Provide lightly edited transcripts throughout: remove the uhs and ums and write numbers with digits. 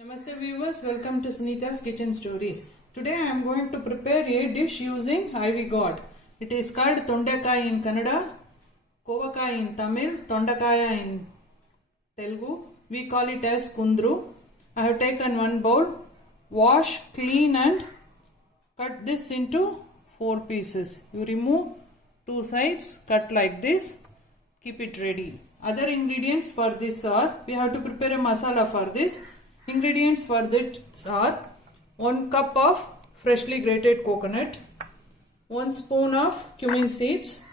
Namaste viewers, welcome to Sunita's Kitchen Stories. Today I am going to prepare a dish using ivy gourd. It is called Tondakai in Kannada, Kovakai in Tamil, Tondakaya in Telugu. We call it as Kundru. I have taken one bowl, wash, clean and cut this into 4 pieces. You remove 2 sides, cut like this, keep it ready. Other ingredients for this are, we have to prepare a masala for this. Ingredients for this are 1 cup of freshly grated coconut, 1 spoon of cumin seeds,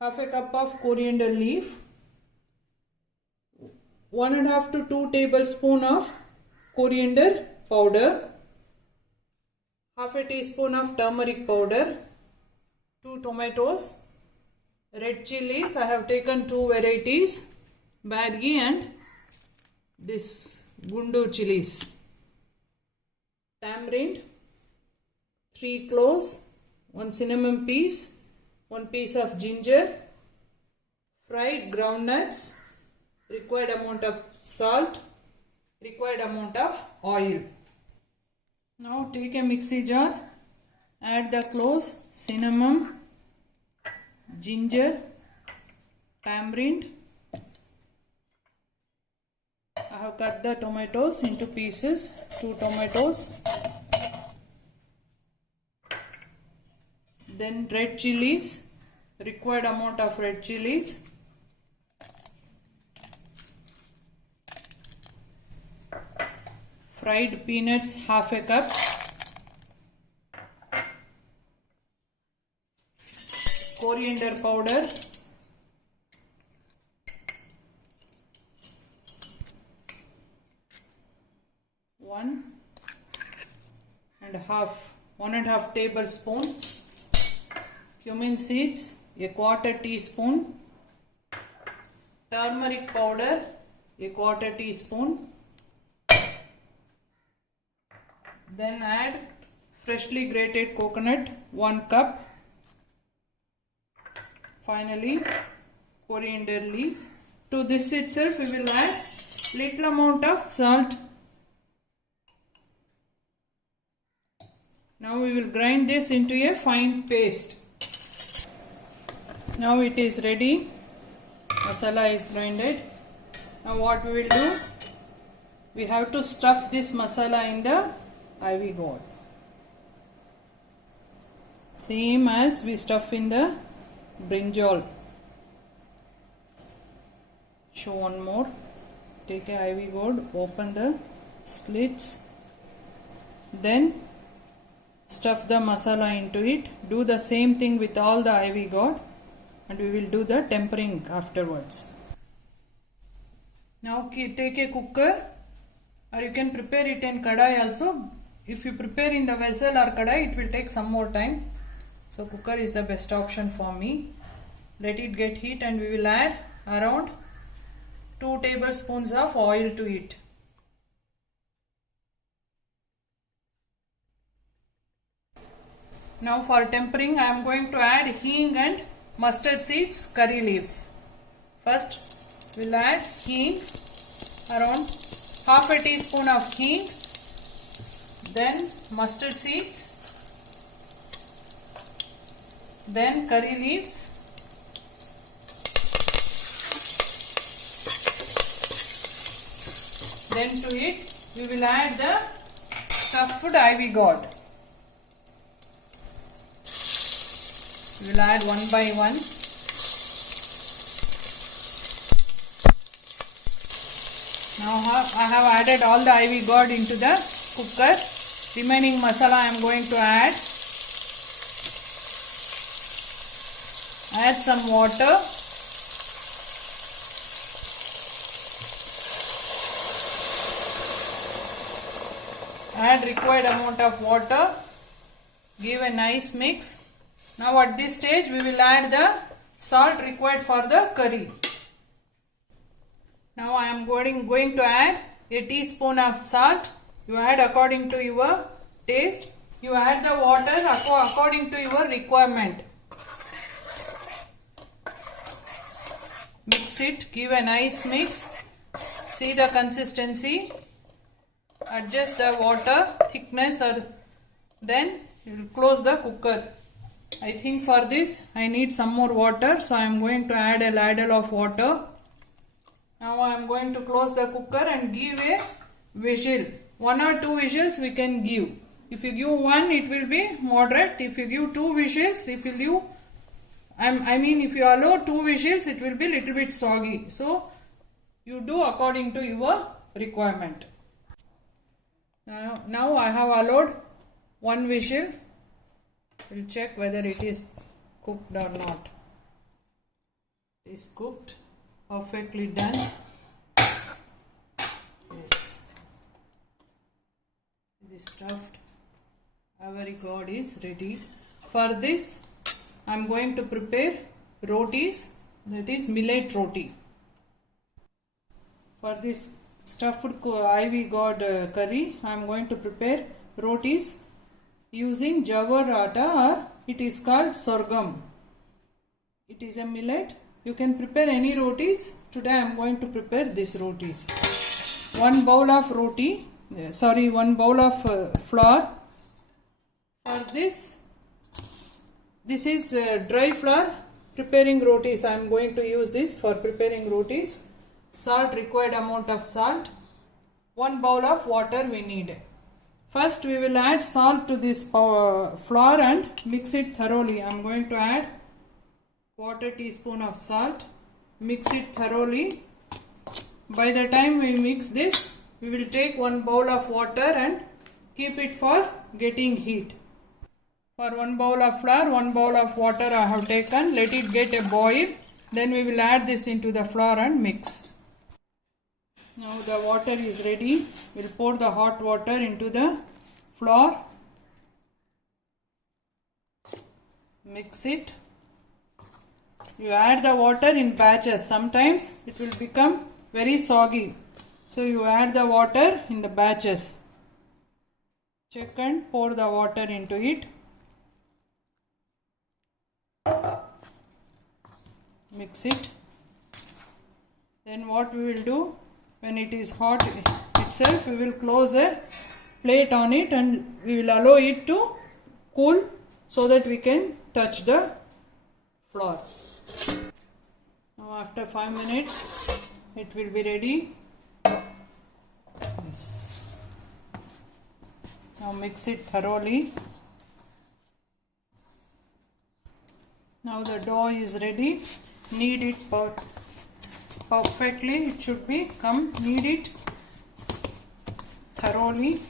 half a cup of coriander leaf, 1.5 to 2 tablespoons of coriander powder, half a teaspoon of turmeric powder, 2 tomatoes, red chilies. I have taken 2 varieties, Badgi and this Gundur chilies, tamarind, 3 cloves, 1 cinnamon piece, 1 piece of ginger, fried groundnuts, required amount of salt, required amount of oil. Now take a mixie jar, add the cloves, cinnamon, ginger, tamarind. I have cut the tomatoes into pieces, 2 tomatoes. Then red chilies, required amount of red chilies. Fried peanuts, half a cup. Coriander powder. One and a half tablespoon. Cumin seeds, a 1/4 teaspoon. Turmeric powder, a 1/4 teaspoon. Then add freshly grated coconut, 1 cup. Finally, coriander leaves. To this itself we will add little amount of salt. Now we will grind this into a fine paste. Now it is ready. Masala is grinded. Now what we will do? We have to stuff this masala in the ivy gourd. Same as we stuff in the brinjal. Show one more. Take a ivy gourd, open the slits. Then stuff the masala into it. Do the same thing with all the ivy gourd and we will do the tempering afterwards. Now take a cooker, or you can prepare it in kadai also. If you prepare in the vessel or kadai, it will take some more time. So cooker is the best option for me. Let it get heat and we will add around 2 tablespoons of oil to it. Now for tempering, I am going to add hing and mustard seeds, curry leaves. First, we'll add hing, around half a teaspoon of hing, then mustard seeds, then curry leaves, then to it we will add the stuffed ivy gourd. We will add one by one. Now I have added all the ivy gourd into the cooker. Remaining masala I am going to add. Add some water. Add required amount of water. Give a nice mix. Now at this stage we will add the salt required for the curry. Now I am going to add a teaspoon of salt. You add according to your taste. You add the water according to your requirement. Mix it, give a nice mix. See the consistency. adjust the water thickness, or then you will close the cooker. I think for this I need some more water, so I am going to add a ladle of water. Now I am going to close the cooker and give a whistle. 1 or 2 whistles we can give. If you give 1, it will be moderate. If you give 2 whistles, if you allow 2 whistles, it will be little bit soggy. So you do according to your requirement. Now I have allowed 1 whistle. We'll check whether it is cooked or not. It is cooked, perfectly done. Yes. The stuffed ivory god is ready. For this, I am going to prepare rotis, that is millet roti. For this stuffed ivy god curry, I am going to prepare rotis using jawar atta, or it is called sorghum. It is a millet. You can prepare any rotis. Today I am going to prepare this rotis. 1 bowl of roti, 1 bowl of flour. For this is dry flour. Preparing rotis, I am going to use this for preparing rotis. Salt, required amount of salt. 1 bowl of water we need. First we will add salt to this flour and mix it thoroughly. I am going to add 1/4 teaspoon of salt. Mix it thoroughly. By the time we mix this, we will take 1 bowl of water and keep it for getting heat. For 1 bowl of flour, 1 bowl of water I have taken. Let it get a boil. Then we will add this into the flour and mix. Now the water is ready. We'll pour the hot water into the flour. Mix it. You add the water in batches. Sometimes it will become very soggy. So you add the water in the batches. Check and pour the water into it. Mix it. Then what we will do, when it is hot itself, we will close a plate on it and we will allow it to cool so that we can touch the flour. Now after 5 minutes it will be ready. Yes. Now mix it thoroughly. Now the dough is ready. Knead it perfectly. It should be knead it thoroughly.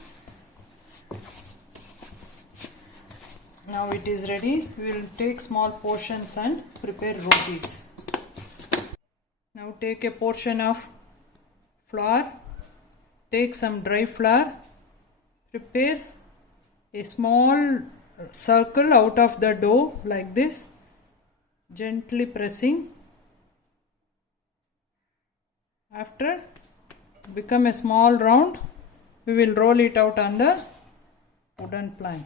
Now it is ready. We will take small portions and prepare rotis. Now take a portion of flour. Take some dry flour. Prepare a small circle out of the dough like this. Gently pressing. After become a small round, we will roll it out on the wooden plank.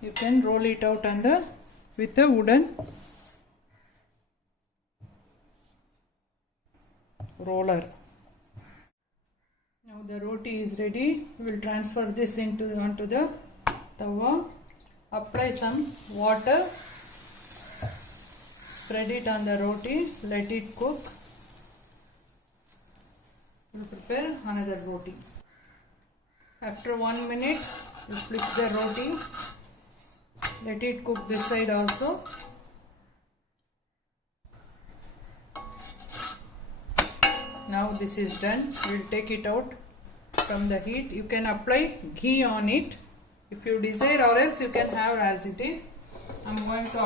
You can roll it out on with a wooden roller. Now the roti is ready. We will transfer this onto the tawa. Apply some water. Spread it on the roti. Let it cook. We will prepare another roti. After 1 minute, we flip the roti. Let it cook this side also. Now this is done. We will take it out from the heat. You can apply ghee on it if you desire, or else you can have as it is. I am going to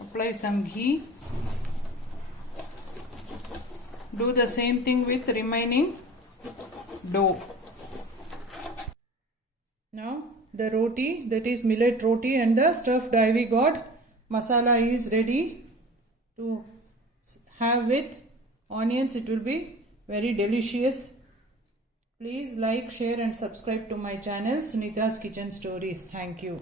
apply some ghee. Do the same thing with remaining dough. Now the roti, that is millet roti, and the stuffed ivy god masala is ready to have with onions. It will be very delicious. Please like, share and subscribe to my channel Sunita's Kitchen Stories. Thank you.